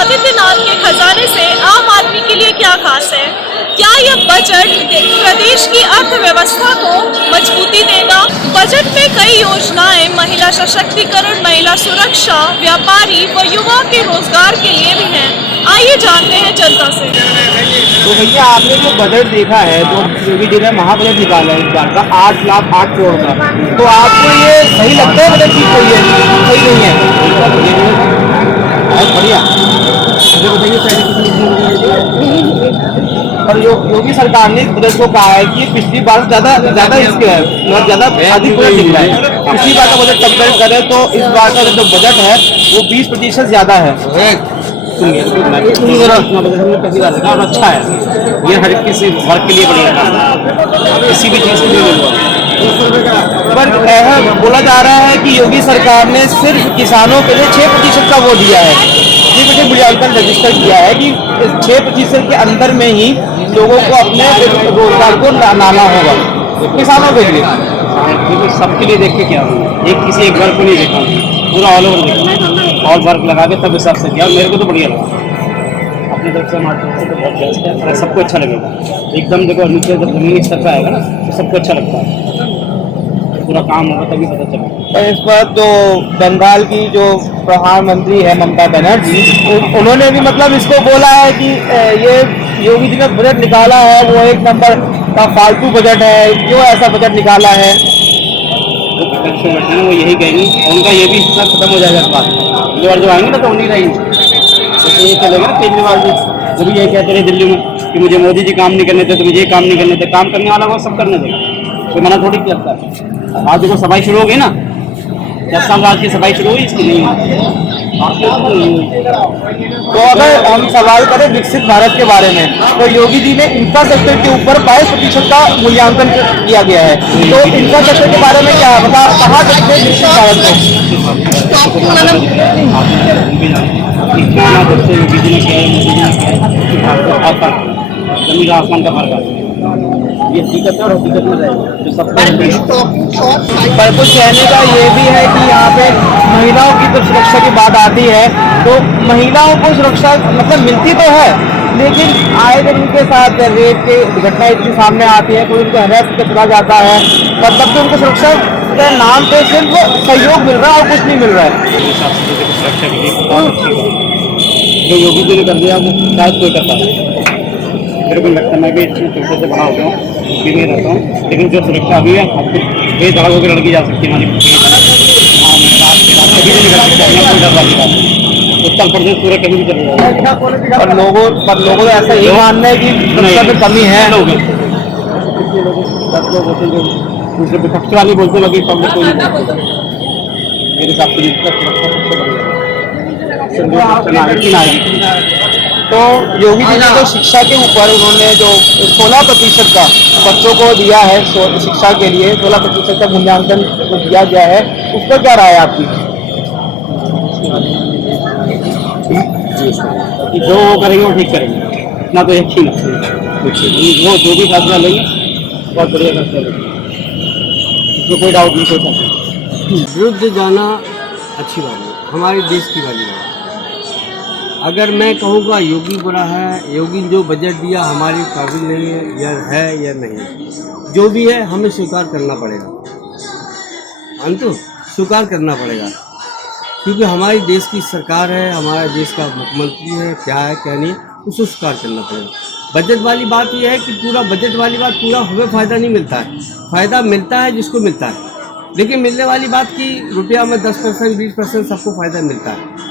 आदित्यनाथ के खजाने से आम आदमी के लिए क्या खास है? क्या यह बजट प्रदेश की अर्थव्यवस्था को मजबूती देगा? बजट में कई योजनाएं महिला सशक्तिकरण, महिला सुरक्षा, व्यापारी व युवा के रोजगार के लिए भी हैं। आइए जानते हैं जनता से। तो भैया आपने जो बजट देखा है, जो योगी जी ने महाबजट निकाला है इस बार का 8,08 करोड़ का, तो आपको ये सही लगता है? बजट ठीक हुई है, सही नहीं है? बहुत बढ़िया। और योगी सरकार ने बजट को कहा है कि पिछली बार ज्यादा इसके है, बहुत ज्यादा अधिक बजट निकला है। पिछली बार का बजट कंपेयर करें तो इस बार का जो बजट है वो 20% ज्यादा है। और अच्छा है, ये हर किसी वर्ग के लिए बढ़िया काम है, किसी भी चीज के लिए। पर बोला जा रहा है कि योगी सरकार ने सिर्फ किसानों के लिए 6% का वो दिया है। ये मुझे मूल्यांकन रजिस्टर किया है कि 6% के अंदर में ही लोगों को अपने रोजगार को लाना होगा, किसानों के लिए। देखो सबके लिए देख के क्या होगा, एक किसी एक वर्ग को नहीं देखा, पूरा ऑल ओवर देखा, ऑल वर्ग लगा के तब हिसाब से किया। और मेरे को तो बढ़िया लगा, अपनी तरफ से हमारी तरफ से तो बहुत बेस्ट है, सबको अच्छा लगेगा एकदम। देखो नीचे जब जमीनी स्तर पर आएगा ना तो सबको अच्छा लगता है, पूरा काम होगा तभी पता चलेगा। इस पर तो बंगाल की जो प्रधानमंत्री है ममता बनर्जी, उन्होंने भी मतलब इसको बोला है कि ये योगी जी ने बजट निकाला है वो एक नंबर का फालतू बजट है, क्यों ऐसा बजट निकाला है? विपक्ष में बैठे वो यही कहेंगे, उनका ये भी हिस्सा खत्म हो जाएगा इस बात। अगली बार जो आएंगे ना तो उन्हीं रहेंगे, तो ये चलेगा ना। केजरीवाल जी जब यही कहते रहे दिल्ली में कि मुझे मोदी जी काम नहीं करने थे, तो मुझे ये काम नहीं करने थे। काम करने वाला वो सब करने देगा, कोई मना थोड़ी करता है। आज देखो सफाई शुरू हो गई ना, 10 साल बाद की सफाई शुरू हुई, इसकी नहीं हुई। तो अगर हम सवाल करें विकसित भारत के बारे में, तो योगी जी ने इंफ्रास्ट्रक्चर के ऊपर 22% का मूल्यांकन किया गया है। तो इंफ्रास्ट्रक्चर के बारे में क्या मतलब कहाँ देखते हैं विकसित भारत को? योगी जी ने किया है, मोदी जी ने किया है, जमीन आसमान का फर्क है। ये हकीकत है और हकीकत में रहेगा जो सब। पर कुछ कहने का ये भी है कि यहाँ पे महिलाओं की तो सुरक्षा की बात आती है, तो महिलाओं को सुरक्षा मतलब मिलती तो है, लेकिन आए दिन उनके साथ रेप के घटनाएं इतनी सामने आती है, कोई उनको हरास करके चला जाता है, मतलब तो उनको सुरक्षा के नाम पे सिर्फ सहयोग मिल रहा है और कुछ नहीं मिल रहा है। सुरक्षा के लिए जो योगी जी ने कर दिया वो शायद कोई करता है, मेरे को लगता है। मैं भी इतने छोटे से बड़ा हो गया हूँ, भी नहीं रहता हूँ, लेकिन जो सुरक्षा अभी है आपको बेधड़क होकर लड़की जा सकती है हमारी। कभी भी नहीं कर सकते, कोई डर वाली बात। उत्तर प्रदेश पूरे कहीं भी चले जाएगा। पर लोगों का ऐसा ये मानना है कि सुरक्षा में कमी है। लोग 10 लोग होते हैं जो दूसरे विपक्ष वाले बोलते लगे पब्लिक कोई नहीं। मेरे हिसाब से सुरक्षा सबसे बढ़िया। तो योगी जी ने तो शिक्षा के ऊपर उन्होंने जो 16% का बच्चों को दिया है शिक्षा के लिए, 16% का मूल्यांकन दिया गया है, उस पर क्या राय है आपकी? जो वो करेंगे वो ठीक करेंगे, इतना तो यकीन है। वो जो भी फैसला लेंगे बहुत बढ़िया फैसला लेंगे, इसमें कोई डाउट नहीं, कोई सकता। विरुद्ध जाना अच्छी बात है, हमारे देश की वाली बात। अगर मैं कहूँगा योगी बुरा है, योगी जो बजट दिया हमारी काबिल नहीं है या नहीं, जो भी है हमें स्वीकार करना पड़ेगा, अंतु स्वीकार करना पड़ेगा, क्योंकि हमारी देश की सरकार है, हमारे देश का मुख्यमंत्री है, क्या है क्या नहीं, उसको स्वीकार करना पड़ेगा। बजट वाली बात यह है कि पूरा बजट वाली बात पूरा हमें फ़ायदा नहीं मिलता है, फ़ायदा मिलता है जिसको मिलता है, लेकिन मिलने वाली बात की रुपया में 10% 20% सबको फ़ायदा मिलता है।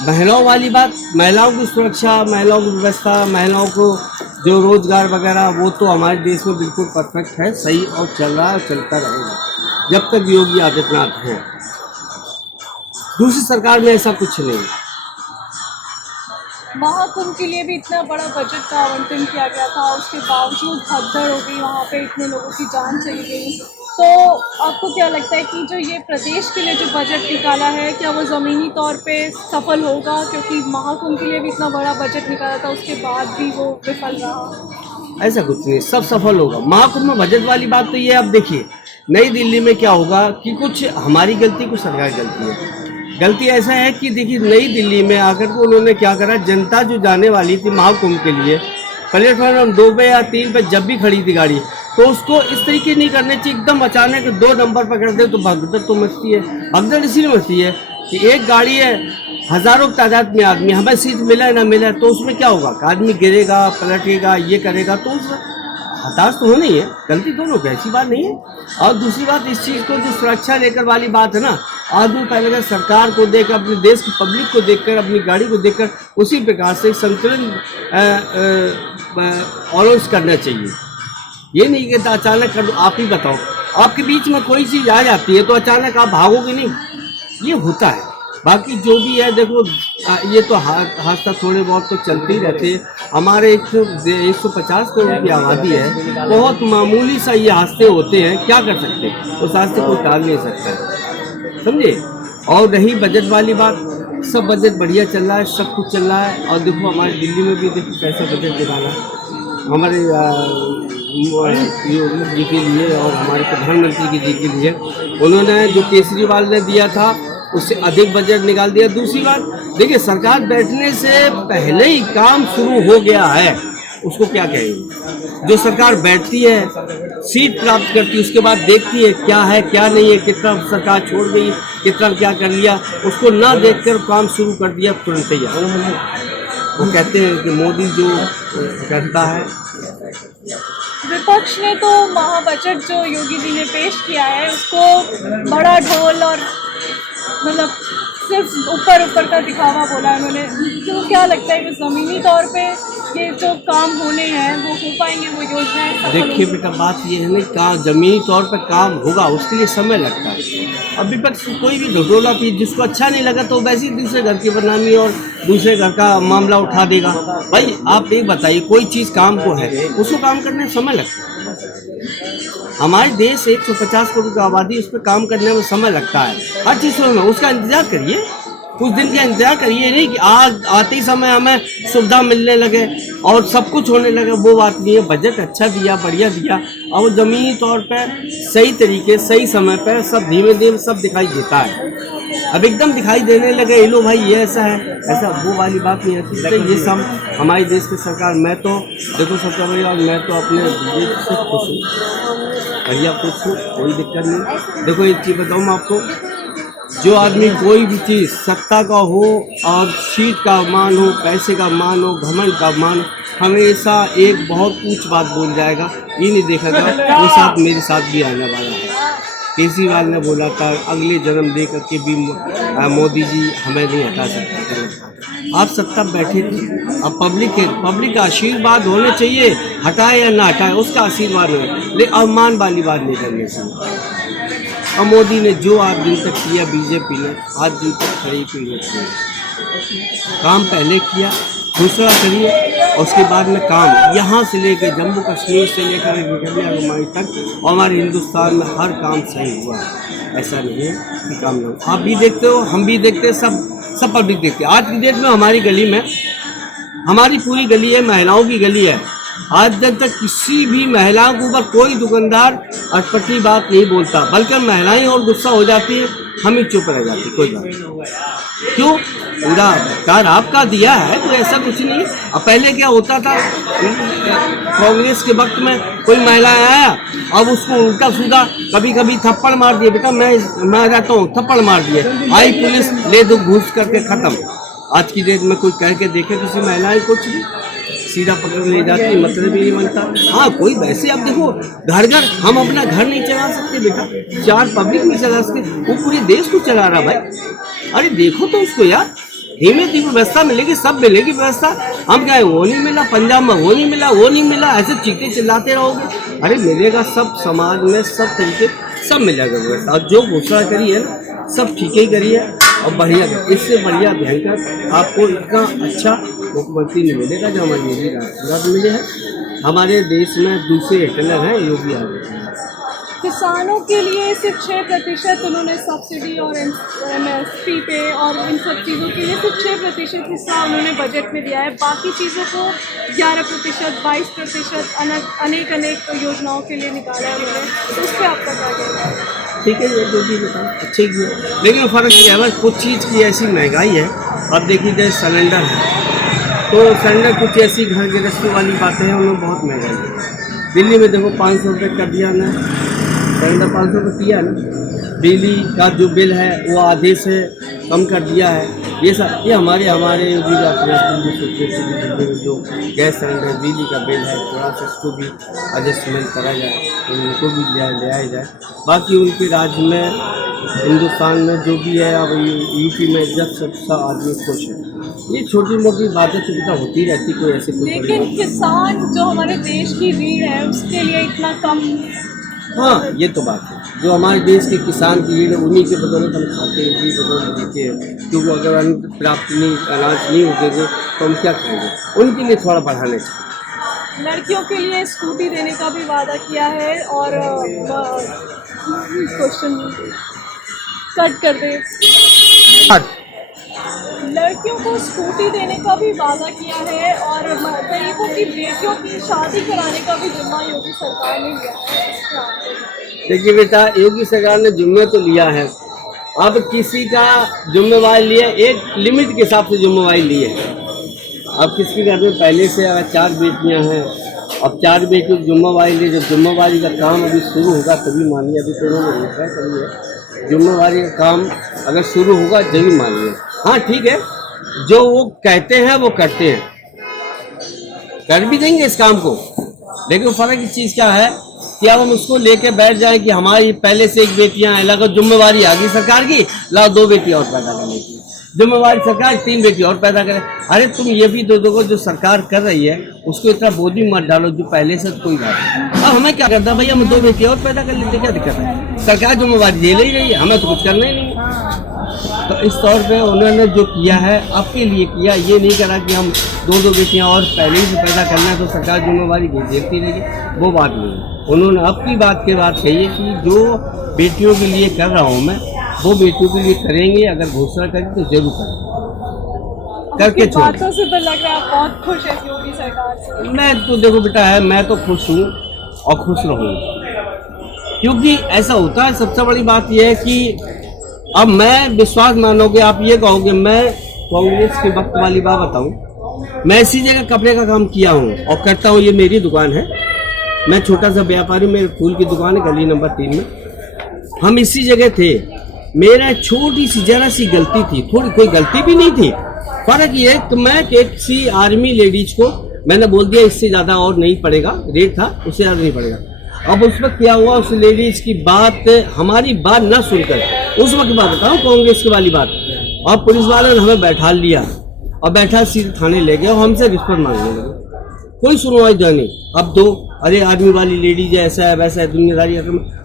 महिलाओं वाली बात, महिलाओं की सुरक्षा, महिलाओं की व्यवस्था, महिलाओं को जो रोजगार वगैरह, वो तो हमारे देश में बिल्कुल परफेक्ट है, सही और चल रहा है और चलता रहेगा जब तक योगी आदित्यनाथ हैं। दूसरी सरकार में ऐसा कुछ नहीं। महाकुंभ के लिए भी इतना बड़ा बजट का आवंटन किया गया था, उसके बावजूद भगदड़ हो गई, वहाँ पे इतने लोगों की जान चली गई। तो आपको क्या लगता है कि जो ये प्रदेश के लिए जो बजट निकाला है, क्या वो ज़मीनी तौर पे सफल होगा? क्योंकि महाकुंभ के लिए भी इतना बड़ा बजट निकाला था, उसके बाद भी वो विफल रहा। ऐसा कुछ नहीं, सब सफल होगा। महाकुंभ में बजट वाली बात तो ये, अब देखिए नई दिल्ली में क्या होगा कि कुछ हमारी गलती, कुछ सरकार की गलती है। गलती ऐसा है कि देखिए नई दिल्ली में आकर के उन्होंने क्या करा, जनता जो जाने वाली थी महाकुंभ के लिए प्लेटफॉर्म 2 पे या 3 पे जब भी खड़ी थी गाड़ी, तो उसको इस तरीके नहीं करने चाहिए एकदम अचानक 2 नंबर पकड़ दे तो भगदड़ तो मचती है। भगदड़ इसीलिए मचती है कि एक गाड़ी है, हज़ारों की तादाद में आदमी, हमें सीट मिला है ना मिला है, तो उसमें क्या होगा, आदमी गिरेगा, पलटेगा, ये करेगा, तो उस हताश तो होना ही है। गलती दोनों की, ऐसी बात नहीं है। और दूसरी बात, इस चीज़ को जो सुरक्षा लेकर वाली बात है ना, आदमी पहले का सरकार को देखकर, अपने देश की पब्लिक को देखकर, अपनी गाड़ी को देखकर उसी प्रकार से संतुलन ऑलवेज करना चाहिए। ये नहीं कि अचानक कर दो। आप ही बताओ, आपके बीच में कोई चीज़ आ जाती है तो अचानक आप भागोगे नहीं, ये होता है। बाकी जो भी है देखो, ये तो हादसा थोड़े बहुत तो चलते ही रहते हैं। हमारे 150 करोड़ की आबादी है, बहुत मामूली सा ये हादसे होते हैं, क्या कर सकते हैं, उस हादसे को टाल नहीं सकता है, समझे। और रही बजट वाली बात, सब बजट बढ़िया चल रहा है, सब कुछ चल रहा है। और देखो हमारे दिल्ली में भी देखो कैसा बजट निकाला हमारे योगी जी के लिए और हमारे प्रधानमंत्री जी के लिए। उन्होंने जो केजरीवाल ने दिया था उससे अधिक बजट निकाल दिया। दूसरी बात देखिए, सरकार बैठने से पहले ही काम शुरू हो गया है, उसको क्या कहेंगे। जो सरकार बैठती है, सीट प्राप्त करती है, उसके बाद देखती है क्या है क्या नहीं है, कितना सरकार छोड़ गई, कितना क्या कर लिया, उसको ना देखकर काम शुरू कर दिया तुरंत ही। वो कहते हैं कि मोदी जो करता है। विपक्ष ने तो महाबजट जो योगी जी ने पेश किया है उसको बड़ा ढोल और मतलब सिर्फ ऊपर का दिखावा बोला उन्होंने। तो क्या लगता है कि ज़मीनी तौर पे ये जो काम होने हैं वो हो पाएंगे, वो योजनाएं? देखिए बेटा, बात ये है ना, कहाँ ज़मीनी तौर पर काम होगा उसके लिए समय लगता है। अब विपक्ष कोई भी ढोला पीस, जिसको अच्छा नहीं लगा तो वैसे ही दूसरे घर की बदनामी और दूसरे घर का मामला उठा देगा। भाई आप एक बताइए, कोई चीज़ काम को है, उसको काम करने में समय लगता है। हमारे देश 150 करोड़ की आबादी, उस पर काम करने में समय लगता है। हर चीज़ में उसका इंतजार करिए, कुछ दिन का इंतजार करिए, नहीं कि आज आते ही समय हमें सुविधा मिलने लगे और सब कुछ होने लगे, वो बात नहीं है। बजट अच्छा दिया, बढ़िया दिया, और ज़मीनी तौर पर सही तरीके सही समय पर सब धीमे धीमे सब दिखाई देता है। अब एकदम दिखाई देने लगे लो भाई ये ऐसा है, ऐसा वो वाली बात नहीं है। तो ये सब हमारे देश की सरकार, मैं तो देखो सबसे बड़ी बात, मैं तो अपने बीजेपी से खुश हूँ, बढ़िया खुश हूँ, कोई दिक्कत नहीं। देखो एक चीज़ बताऊँ मैं आपको, जो आदमी कोई भी चीज़ सत्ता का हो और सीट का मान हो, पैसे का मान हो, घमंड का मान, हमेशा एक बहुत ऊंच बात बोल जाएगा, ये नहीं देखेगा वो साथ मेरे साथ भी आने वाला है। केजरीवाल ने बोला था अगले जन्म दे करके भी मोदी जी हमें नहीं हटा सकते। आप सत्ता बैठे थे, अब पब्लिक का आशीर्वाद होने चाहिए, हटाए या ना हटाए उसका आशीर्वाद हो, लेकिन अवमान वाली बात नहीं करनी चाहिए। और मोदी ने जो आज दिन तक किया, बीजेपी ने आज दिन तक खड़ी की काम पहले किया, दूसरा करिए, और उसके बाद में काम यहाँ से लेकर जम्मू कश्मीर से लेकर कन्याकुमारी तक और हमारे हिंदुस्तान में हर काम सही हुआ। ऐसा नहीं है कि काम नहीं। आप भी देखते हो, हम भी देखते हैं, सब पब्लिक देखते हैं। आज की डेट में हमारी गली में, हमारी पूरी गली है, महिलाओं की गली है, आज तक किसी भी महिलाओं के ऊपर कोई दुकानदार अटपटी बात नहीं बोलता, बल्कि महिलाएं और गुस्सा हो जाती है, हम ही चुप रह जाती, कोई बात नहीं। क्यों? पूरा अधिकार आपका दिया है, तो ऐसा कुछ नहीं। अब पहले क्या होता था, कांग्रेस के वक्त में कोई महिला आया, अब उसको उल्टा सीधा कभी कभी थप्पड़ मार दिए, बेटा मैं जाता हूँ, थप्पड़ मार दिए, आई पुलिस ले दो घूस करके खत्म। आज की डेट में कोई कह के देखे किसी महिलाएं, कुछ भी सीधा पकड़ ले जाती, मतलब ही नहीं बनता। हाँ कोई वैसे, अब देखो घर घर, हम अपना घर नहीं चला सकते बेटा, 4 पब्लिक नहीं चला सकते, वो पूरे देश को चला रहा भाई। अरे देखो तो उसको यार, धीमे धीमे व्यवस्था मिलेगी, सब मिलेगी व्यवस्था। हम क्या है, वो नहीं मिला पंजाब में, वो नहीं मिला, वो नहीं मिला, ऐसे चीखते चिल्लाते रहोगे। अरे मिलेगा सब, समाज में सब तरीके सब मिलेगा व्यवस्था। और जो घोषणा करी है ना, सब ठीक ही करी है और बढ़िया, इससे बढ़िया भयंकर आपको इतना अच्छा मुख्यमंत्री नहीं मिलेगा जो हमारे योगी आशीर्वाद मिले हैं। हमारे देश में दूसरे हिटलर हैं, योगी आदित्यनाथ। किसानों के लिए सिर्फ 6% उन्होंने सब्सिडी और MSP पे और इन सब चीज़ों के लिए सिर्फ 6% हिस्सा उन्होंने बजट में दिया है। बाकी चीज़ों को 11%, 22% अनेक योजनाओं के लिए निकाला है उन्होंने। तो उस पर आपका क्या कहना है? ठीक है, ये जो भी बताओ अच्छे ही है, लेकिन फ़र्क ये है बस कुछ चीज़ की ऐसी महंगाई है। अब देखिए जैसे सिलेंडर है, तो सिलेंडर कुछ ऐसी घर गृहस्थी वाली बातें हैं, उनमें बहुत महंगाई है। दिल्ली में देखो 500 रुपये कर दिया ना, सिलेंडर 500 रुपये किया ना, बिजली का जो बिल है वो आधे से कम कर दिया है। ये सब ये हमारे योगी का प्रयास जो गैस सिलेंडर बिजली का बिल है थोड़ा सा इसको भी एडजस्टमेंट करा जाए, उनको भी ले आया जाए। बाकी उनके राज्य में हिंदुस्तान में जो भी है, अब यूपी में जब सब आदमी खुश है। ये छोटी मोटी बातें तो बेटा होती रहती, कोई ऐसे कोई बड़ी लेकिन बात किसान जो हमारे देश की रीढ़ है उसके लिए इतना कम। हाँ, ये तो बात है। जो हमारे देश के किसान की रीढ़ है उन्हीं के बदौलत हम खाते हैं, उन्हीं के बदौलत जीते हैं। क्योंकि अगर अन्न प्राप्त नहीं, अनाज नहीं उगेंगे तो हम क्या खाएंगे? उनके लिए थोड़ा बढ़ाने चाहिए। लड़कियों के लिए स्कूटी देने का भी वादा किया है और क्वेश्चन कट कर दे। लड़कियों को स्कूटी देने का भी वादा किया है और गरीबों की बेटियों की शादी कराने का भी जिम्मा योगी सरकार ने लिया है। देखिए बेटा, योगी सरकार ने जिम्मे तो लिया है, अब किसी का जिम्मेवारी लिए एक लिमिट के हिसाब से जिम्मेवारी ली है। अब किसके घर में पहले से अगर 4 बेटियां हैं, अब 4 बेटियों की जिम्मेवारी लिए, जब जिम्मेवारी का काम अभी शुरू होगा तभी मानिए। अभी तो उन्होंने लिखा है करिए, जिम्मेवारी का काम अगर शुरू होगा जभी मानिए। हाँ ठीक है, जो वो कहते हैं वो करते हैं, कर भी देंगे इस काम को, लेकिन फर्क इस चीज़ क्या है कि अब हम उसको लेके बैठ जाएं कि हमारी पहले से एक बेटियां हैं, लगा जिम्मेवारी आ गई सरकार की, लाओ 2 बेटी और पैदा करने की, जिम्मेवारी सरकार 3 बेटी और पैदा करे। अरे तुम ये भी दो दो जो सरकार कर रही है उसको इतना बोझी मत डालो जो पहले से कोई बात है। अब हमें क्या करता है भैया, हम 2 बेटी और पैदा कर लेते, क्या दिक्कत है? सरकार जिम्मेवारी ले ही रही है, हमें तो कुछ करना ही नहीं है। तो इस तौर पे उन्होंने जो किया है आपके लिए किया, ये नहीं करा कि हम 2 बेटियां और पहले ही से पैदा करना है तो सरकार जिम्मेवारी देखती रहेगी, वो बात नहीं। उन्होंने आपकी बात के बाद कही है कि जो बेटियों के लिए कर रहा हूँ मैं वो बेटियों के लिए करेंगे, अगर घोषणा करें तो जरूर करें, करके छोड़। बातों से तो लग रहा है आप बहुत खुश है योगी सरकार से। मैं तो देखो बेटा है, मैं तो खुश हूँ और खुश रहूँगा, क्योंकि ऐसा होता है। सबसे बड़ी बात यह है कि अब मैं विश्वास मानोगे, आप ये कहोगे मैं कांग्रेस के वक्त वाली बात बताऊं, मैं इसी जगह कपड़े का काम किया हूं और करता हूं। ये मेरी दुकान है, मैं छोटा सा व्यापारी, मेरे फूल की दुकान है गली नंबर 3 में। हम इसी जगह थे, मेरा छोटी सी जरा सी गलती थी, थोड़ी कोई गलती भी नहीं थी। फर्क ये है कि मैं एक सी आर्मी लेडीज को मैंने बोल दिया इससे ज़्यादा और नहीं पड़ेगा, रेट था उससे ज़्यादा नहीं पड़ेगा। अब उस वक्त क्या हुआ, उस लेडीज की बात, हमारी बात न सुनकर, उस वक्त बात बताऊँ कांग्रेस की वाली बात, और पुलिस वालों ने हमें बैठा लिया और बैठा सीधे थाने ले गए और हमसे रिश्वत मांगने लगे। कोई सुनवाई जो नहीं। अब दो, अरे आर्मी वाली लेडीज ऐसा है वैसा है, दुनियादारी,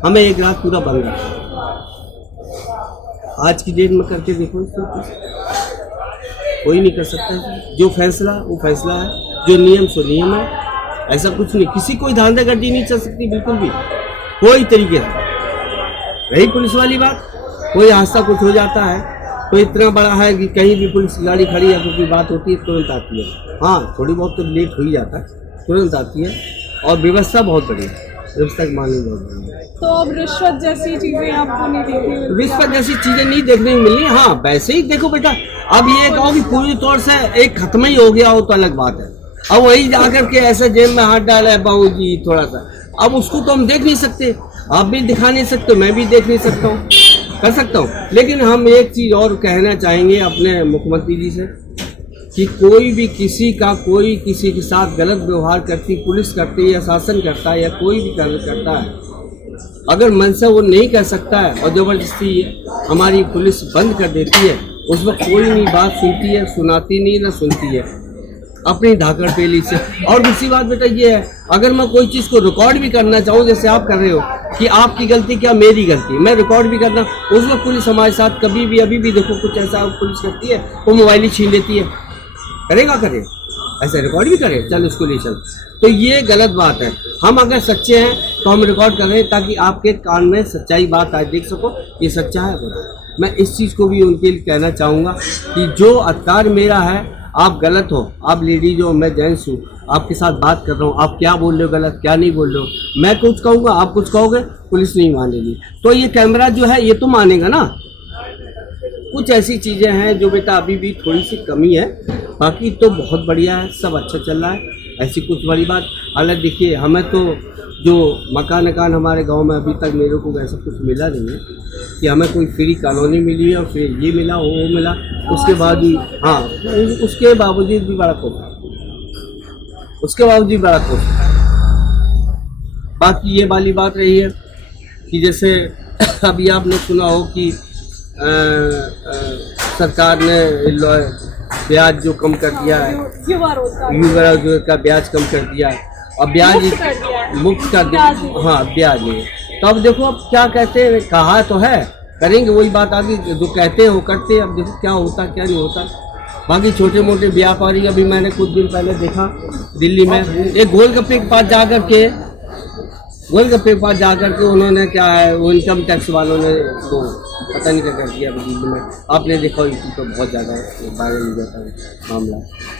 हमें एक रात पूरा बंद रखा। आज की डेट में करके देखो, कोई नहीं कर सकता। जो फैसला वो फैसला है, जो नियम सो नियम है, ऐसा कुछ नहीं। किसी कोई धांधेगर्दी नहीं चल सकती बिल्कुल भी, कोई तरीके से। रही पुलिस वाली बात, कोई हादसा कुछ हो जाता है तो इतना बड़ा है कि कहीं भी पुलिस गाड़ी खड़ी है तो कोई बात होती है तुरंत आती है। हाँ थोड़ी बहुत तो लेट हो ही जाता है, तुरंत आती है। और व्यवस्था बहुत बढ़िया है, व्यवस्था की मांग बहुत बढ़िया है। तो अब रिश्वत जैसी चीजें आपको नहीं देखने मिलती? रिश्वत जैसी चीजें नहीं देखने को मिली। हाँ वैसे ही देखो बेटा, अब ये कहो कि पूरी तौर से एक खत्म ही हो गया हो तो अलग बात है। अब वही जाकर के ऐसे जेब में हाथ डाला है बाबू जी थोड़ा सा, अब उसको तो हम देख नहीं सकते, आप भी दिखा नहीं सकते, मैं भी देख नहीं सकता हूँ, कर सकता हूँ। लेकिन हम एक चीज़ और कहना चाहेंगे अपने मुख्यमंत्री जी से कि कोई भी किसी के साथ गलत व्यवहार करती, पुलिस करती है या शासन करता है या कोई भी करता है, अगर मन से वो नहीं कर सकता है और ज़बरदस्ती हमारी पुलिस बंद कर देती है, उस वक्त कोई नहीं बात सुनती है, सुनाती नहीं ना सुनती है, अपनी धाकड़ पेली से। और दूसरी बात बेटा ये है, अगर मैं कोई चीज़ को रिकॉर्ड भी करना चाहूँ, जैसे आप कर रहे हो कि आपकी गलती क्या मेरी गलती, मैं रिकॉर्ड भी करना, उस वक्त पुलिस हमारे साथ कभी भी अभी भी देखो कुछ ऐसा पुलिस करती है, वो मोबाइल ही छीन लेती है, करेगा करे ऐसा रिकॉर्ड भी करे, चल उसको ले चल। तो ये गलत बात है। हम अगर सच्चे हैं तो हम रिकॉर्ड कर रहे हैं ताकि आपके कान में सच्चाई बात आए, देख सको ये सच्चा है बुरा है। मैं इस चीज़ को भी उनके लिए कहना चाहूँगा कि जो अधिकार मेरा है, आप गलत हो, आप लेडीज हो, मैं जेंट्स हूँ, आपके साथ बात कर रहा हूँ, आप क्या बोल रहे हो गलत, क्या नहीं बोल रहे हो। मैं कुछ कहूँगा, आप कुछ कहोगे, पुलिस नहीं मानेगी। तो ये कैमरा जो है ये तो मानेगा ना। कुछ ऐसी चीज़ें हैं जो बेटा अभी भी थोड़ी सी कमी है, बाकी तो बहुत बढ़िया है, सब अच्छा चल रहा है। ऐसी कुछ बड़ी बात हालांकि देखिए, हमें तो जो मकान हमारे गांव में अभी तक मेरे को वैसा कुछ मिला नहीं है कि हमें कोई फ्री कॉलोनी मिली है और फिर ये मिला वो मिला। उसके बाद भी हाँ, उसके बावजूद भी बड़ा खुश, उसके बावजूद बड़ा खुश। बाकी ये वाली बात रही है कि जैसे अभी आपने सुना हो कि सरकार ने ब्याज जो कम कर दिया है, युवा का ब्याज कम कर दिया है, अब ब्याज मुक्त कर दिया। हाँ, ब्याज नहीं। तो अब देखो अब क्या कहते हैं, कहा तो है करेंगे, वही बात आगे जो कहते हैं वो करते हैं। अब देखो क्या होता क्या नहीं होता। बाकी छोटे मोटे व्यापारी, अभी मैंने कुछ दिन पहले देखा दिल्ली में एक गोलगप्पे के पास जाकर के उन्होंने क्या है, वो इनकम टैक्स वालों ने तो पता नहीं क्या कर दिया दिल्ली में। आपने देखा यूट्यूब तो बहुत ज़्यादा वायरल हो जाता है मामला।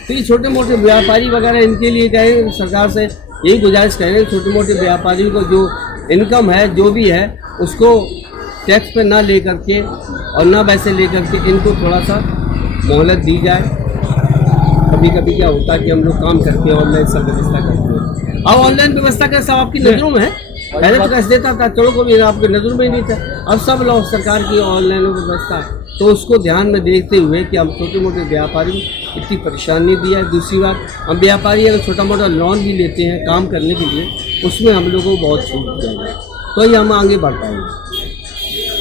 तो ये छोटे मोटे व्यापारी वगैरह, इनके लिए कहें सरकार से यही गुजारिश करें, छोटे मोटे व्यापारियों को जो इनकम है जो भी है उसको टैक्स पे ना ले करके और ना वैसे ले करके इनको थोड़ा सा मोहलत दी जाए। कभी कभी क्या होता है कि हम लोग काम करते हैं, ऑनलाइन सब व्यवस्था करते हैं। अब ऑनलाइन व्यवस्था का सब आपकी नज़रों में है। पहले तो कैसे देता था, चलो को भी आपके नज़रों में ही नहीं था। अब सब लोग सरकार की ऑनलाइन व्यवस्था, तो उसको ध्यान में देखते हुए कि हम छोटे मोटे व्यापारी इतनी परेशानी दिया है। दूसरी बात, हम व्यापारी अगर छोटा मोटा लोन भी लेते हैं काम करने के लिए, उसमें हम लोगों को बहुत छूट जाएगा, तो ये हम आगे बढ़ पाएंगे।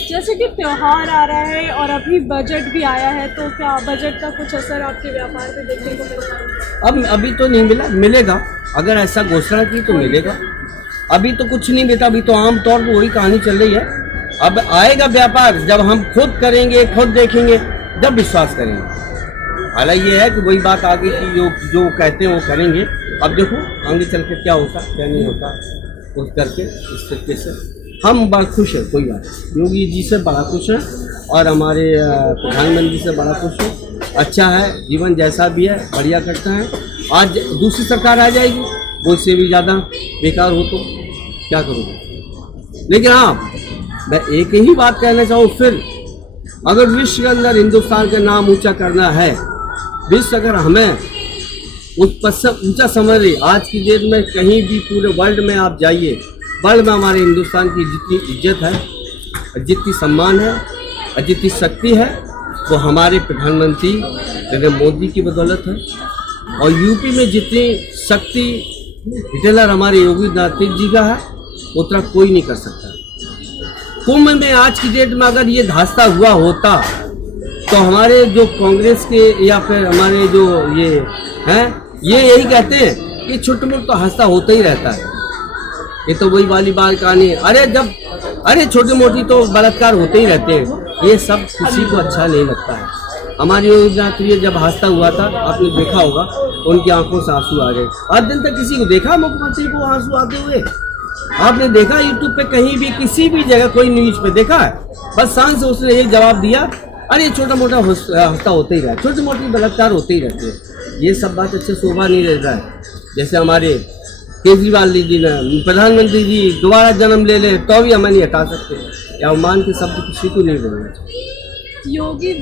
जैसे कि त्यौहार आ रहा है और अभी बजट भी आया है, तो क्या बजट का कुछ असर आपके व्यापार पे देखने को मिलेगा? अब अभी तो नहीं मिला, मिलेगा। अगर ऐसा घोषणा की तो मिलेगा। अभी तो कुछ नहीं बेटा, अभी तो आम तौर पर वही कहानी चल रही है। अब आएगा व्यापार जब हम खुद करेंगे, खुद देखेंगे, जब विश्वास करेंगे। हालांकि ये है कि वही बात आगे की जो कहते हैं वो करेंगे। अब देखो आगे चल के क्या होता क्या नहीं होता, उस करके इस तरीके से हम बड़ा खुश हैं। कोई बात, योगी जी से बड़ा खुश हैं और हमारे प्रधानमंत्री से बड़ा खुश हैं। अच्छा है, जीवन जैसा भी है बढ़िया करता है। आज दूसरी सरकार आ जाएगी, वो इससे भी ज़्यादा बेकार हो तो क्या करूँगा। लेकिन हाँ, मैं एक ही बात कहना चाहूँ फिर, अगर विश्व के अंदर हिंदुस्तान का नाम ऊंचा करना है, विश्व अगर हमें उस पद से ऊंचा समझ रही, आज की डेट में कहीं भी पूरे वर्ल्ड में आप जाइए, वर्ल्ड में हमारे हिंदुस्तान की जितनी इज्जत है, जितनी सम्मान है और जितनी शक्ति है, वो हमारे प्रधानमंत्री नरेंद्र मोदी की बदौलत है। और यूपी में जितनी शक्ति रिटेलर हमारे योगी आदित्यनाथ जी का है, उतना कोई नहीं कर सकता। कुंभ में आज की डेट में अगर ये धांसता हुआ होता, तो हमारे जो कांग्रेस के या फिर हमारे जो ये हैं, ये यही कहते हैं कि छोटे मोटे तो हादसा होता ही रहता है। ये तो वही वाली बात कहानी है, अरे छोटी मोटी तो बलात्कार होते ही रहते हैं। ये सब किसी को अच्छा नहीं लगता है। हमारी योजना के लिए जब हादसा हुआ था, आपने देखा होगा, उनकी आंखों से आंसू आ गए। आज दिन तक किसी को देखा मुख्यमंत्री को आंसू आते हुए? आपने देखा यूट्यूब पे कहीं भी किसी भी जगह कोई न्यूज पे देखा है? बस शान से उसने यही जवाब दिया, अरे छोटा मोटा हादसा होते ही रहा, छोटी मोटी बलात्कार होते ही रहते हैं। ये सब बात अच्छे शोभा नहीं रहता है। जैसे हमारे केजरीवाल जी ने, प्रधानमंत्री जी दोबारा जन्म ले ले तो भी हमें नहीं हटा सकते। या अवमान के शब्द किसी को नहीं बोलना चाहिए। योगी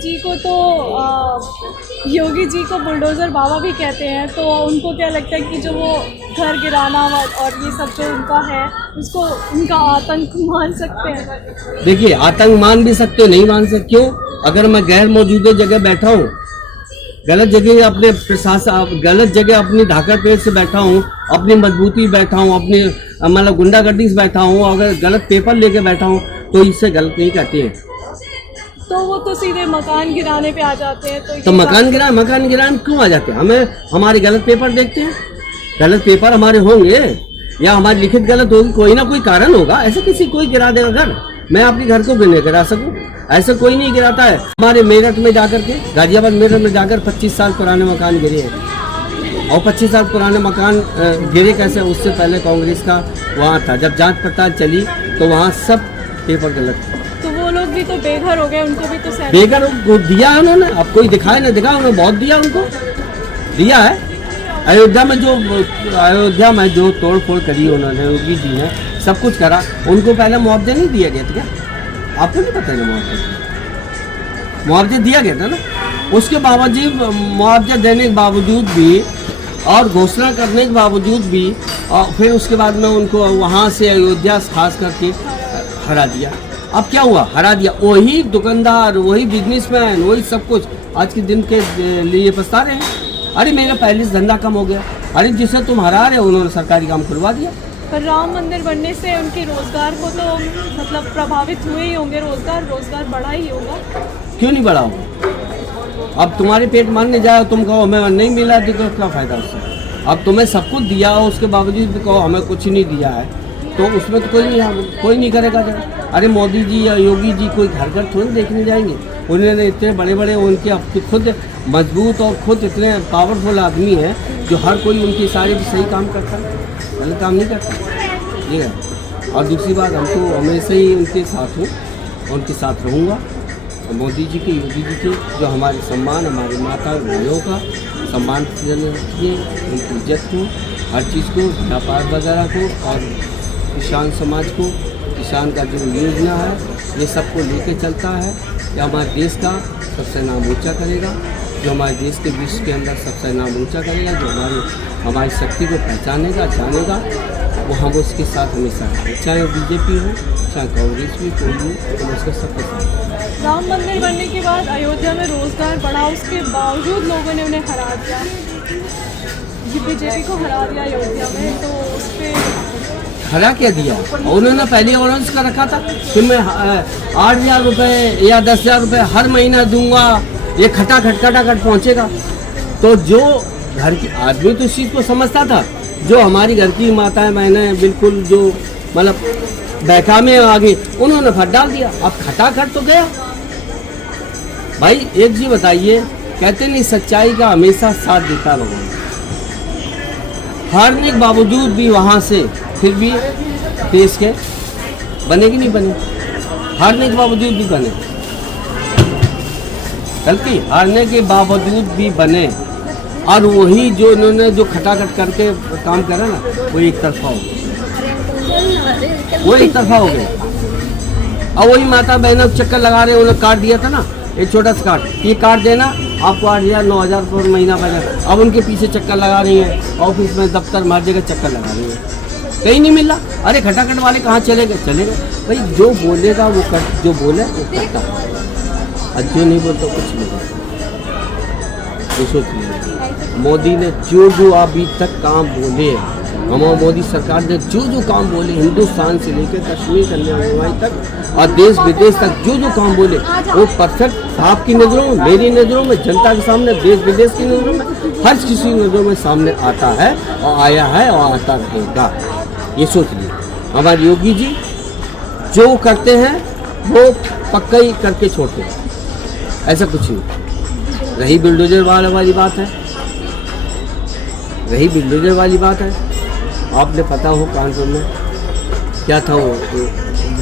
जी को बुलडोज़र बाबा भी कहते हैं, तो उनको क्या लगता है कि जो वो घर गिराना और ये सब जो उनका है, उसको उनका आतंक मान सकते हैं? देखिए, आतंक मान भी सकते हो, नहीं मान सकते। क्यों? अगर मैं गैर मौजूदा जगह बैठा हूँ, गलत जगह अपने प्रशासन, गलत जगह अपनी धाकड़ पेड़ से बैठा हूँ, अपनी मजबूती बैठा हूँ, अपनी मतलब गुंडागर्दी से बैठा हूँ, अगर गलत पेपर लेके बैठा हूँ, तो इससे गलत नहीं कहते हैं। तो वो तो सीधे मकान गिराने पे आ जाते हैं। तो मकान गिरान क्यों आ जाते हैं? हमें हमारे गलत पेपर देखते हैं, गलत पेपर हमारे होंगे या हमारी लिखित गलत होगी, कोई ना कोई कारण होगा। ऐसे किसी कोई गिरा देगा घर, मैं अपने घर को भी नहीं गिरा सकूं? ऐसा कोई नहीं गिराता है। हमारे मेरठ में जाकर के, गाजियाबाद मेरठ में जाकर 25 साल पुराने मकान गिरे हैं। और 25 साल पुराने मकान गिरे कैसे? उससे पहले कांग्रेस का वहाँ था, जब जांच पड़ताल चली तो वहाँ सब पेपर गलत था। तो वो लोग भी तो बेघर हो गए, उनको भी तो बेघर दिया है उन्होंने। अब कोई दिखाए ना दिखा, उन्होंने बहुत दिया, उनको दिया है। अयोध्या में जो तोड़ फोड़ करी उन्होंने, योगी जी ने सब कुछ करा, उनको पहले मुआवजा नहीं दिया गया था क्या? आपको नहीं पता है? मुआवजा दिया गया था ना। उसके बावजूद, मुआवजा देने के बावजूद भी और घोषणा करने के बावजूद भी, और फिर उसके बाद में उनको वहाँ से अयोध्या खास करके हरा दिया। अब क्या हुआ? हरा दिया। वही दुकानदार, वही बिजनेसमैन, वही सब कुछ आज के दिन के लिए पछता रहे हैं। अरे मेरा पहले से धंधा कम हो गया। अरे जिसे तुम हरा रहे हो उन्होंने सरकारी काम खुलवा दिया। पर राम मंदिर बनने से उनके रोजगार को तो मतलब प्रभावित हुए ही होंगे, रोजगार बढ़ा ही होगा। क्यों नहीं बढ़ा होगा? अब तुम्हारे पेट मारने जाओ, तुम कहो हमें नहीं मिला तो क्या फायदा उससे? अब तुम्हें सब कुछ दिया हो, उसके बावजूद भी कहो हमें कुछ नहीं दिया है, तो उसमें तो कोई नहीं करेगा जरा। अरे मोदी जी या योगी जी कोई घर घर थोड़ी देखने जाएंगे? उन्होंने इतने बड़े बड़े, उनके अब खुद मजबूत और खुद इतने पावरफुल आदमी है जो हर कोई उनके सारे भी सही काम करता है, गलत काम नहीं करता। ठीक है। और दूसरी बात, हम तो हमेशा ही उनके साथ हूँ, उनके साथ रहूँगा। मोदी जी के, योगी जी के जो हमारे सम्मान, हमारे माता और भाइयों का सम्मान रखिए, उनकी इज्जत को, हर चीज़ को, व्यापार वगैरह को, और किसान समाज को, किसान का जो योजना है ये सबको लेके चलता है। कि हमारे देश का सबसे नाम ऊंचा करेगा, जो हमारे देश के विश्व के अंदर सबसे नाम ऊंचा करेगा, जो हमारी शक्ति को पहचानेगा, जानेगा, वो हम उसके साथ हमेशा हैं। चाहे बीजेपी हो, चाहे कांग्रेस भी, कोई भी, तो उसके सबके साथ। राम मंदिर बनने के बाद अयोध्या में रोजगार बढ़ा, उसके बावजूद लोगों ने उन्हें हरा दिया, बीजेपी को हरा दिया अयोध्या में, तो उस पर हरा क्या दिया? उन्होंने पहले अनाउंस कर रखा था कि मैं 8,000 रुपये या 10,000 रुपये हर महीना दूंगा, ये खटाखट पहुँचेगा। तो जो घर की आदमी तो इस चीज़ को समझता था, जो हमारी घर की माताएं बहनें बिल्कुल जो मतलब बहकामे आ गई, उन्होंने फट डाल दिया। अब खटाखट तो गया। भाई एक चीज बताइए, कहते नहीं सच्चाई का हमेशा साथ देता भगवान। हारने के बावजूद भी वहाँ से फिर भी देश के बने कि नहीं बने? हारने के बावजूद भी बने, गलती हारने के बावजूद भी बने। और वही जो इन्होंने जो खटाखट करके काम करा ना, वो एक तरफा हो गया, वो एक तरफा हो गया। और वही माता बहनों चक्कर लगा रहे, उन्होंने काट दिया था ना, एक छोटा सा कार्ड, ये कार्ड देना आपको 8,000 9,000 पर महीना बना। अब उनके पीछे चक्कर लगा रही है, ऑफिस में दफ्तर हर जगह चक्कर लगा रही है, कहीं नहीं मिल रहा। अरे खटाखट वाले कहाँ चले गए? भाई जो बोलेगा वो कर, जो बोले वो करता है, और जो नहीं बोलता कुछ नहीं करता। मोदी ने जो अभी तक काम बोले, हमारे मोदी सरकार ने जो काम बोले, हिंदुस्तान से लेकर कश्मीर कन्याकुमारी तक और देश विदेश तक जो काम बोले, वो परफेक्ट आपकी नज़रों में, मेरी नज़रों में, जनता के सामने, देश विदेश की नज़रों में, हर किसी की नज़रों में सामने आता है और आया है और आता रहेगा। ये सोच लीजिए, हमारे योगी जी जो करते हैं वो पक्का ही करके छोड़ते हैं, ऐसा कुछ नहीं। रही बिल्डोजर वाली बात है, रही बिल्डोजर वाली बात है, आपने पता हो कानपुर में क्या था वो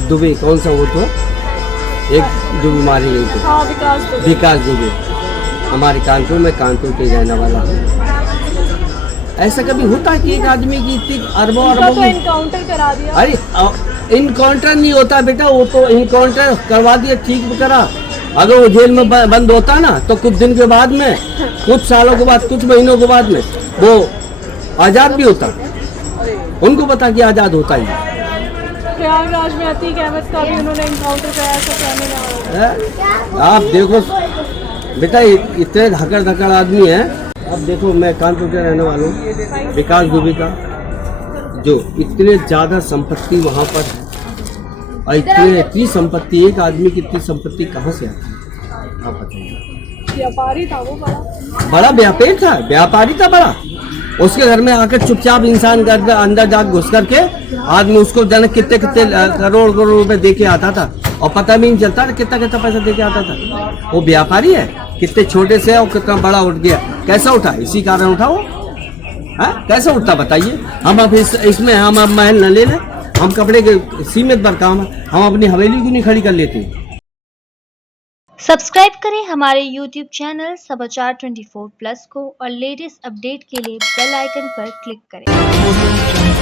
दुबे, कौन सा वो तो एक जो बीमारी गई थी, विकास दुबे, हमारे कानपुर में, कानपुर के रहने वाला है। ऐसा कभी होता है कि एक आदमी की इतनी अरबों तो इनकाउंटर करा दिया? अरे इनकाउंटर नहीं होता बेटा, वो तो इनकाउंटर करवा दिया, ठीक भी करा। अगर वो जेल में बंद होता ना तो कुछ दिन के बाद में, कुछ सालों के बाद, कुछ महीनों के बाद में वो आज़ाद भी होता। उनको पता कि आज़ाद होता ही। प्रयागराज में अतीक अहमद का भी उन्होंने इनकाउंटर कराया, ऐसा कहने लगा। आप देखो बेटा, इतने धकड़ आदमी है। अब देखो, मैं कानपुर के रहने वाला हूँ, विकास दुबे का जो इतने ज़्यादा संपत्ति वहाँ पर है, और इतनी संपत्ति, एक आदमी की इतनी संपत्ति कहाँ से आती है आप बताइए? व्यापारी था वो, बड़ा व्यापारी था, व्यापारी था बड़ा। उसके घर में आकर चुपचाप इंसान के अंदर जा घुस करके आदमी उसको जाने कितने करोड़ रुपए दे के आता था, और पता भी नहीं चलता कितना पैसा दे के आता था। वो व्यापारी है, कितने छोटे से और कितना बड़ा उठ गया। कैसा उठा? इसी कारण उठा वो। कैसे उठता बताइए? हम अब इसमें हम अब महल न ले लें, हम कपड़े के सीमित पर काम है, हम अपनी हवेली क्यों नहीं खड़ी कर लेते? सब्सक्राइब करें हमारे YouTube चैनल समाचार 24 प्लस को और लेटेस्ट अपडेट के लिए बेल आइकन पर क्लिक करें।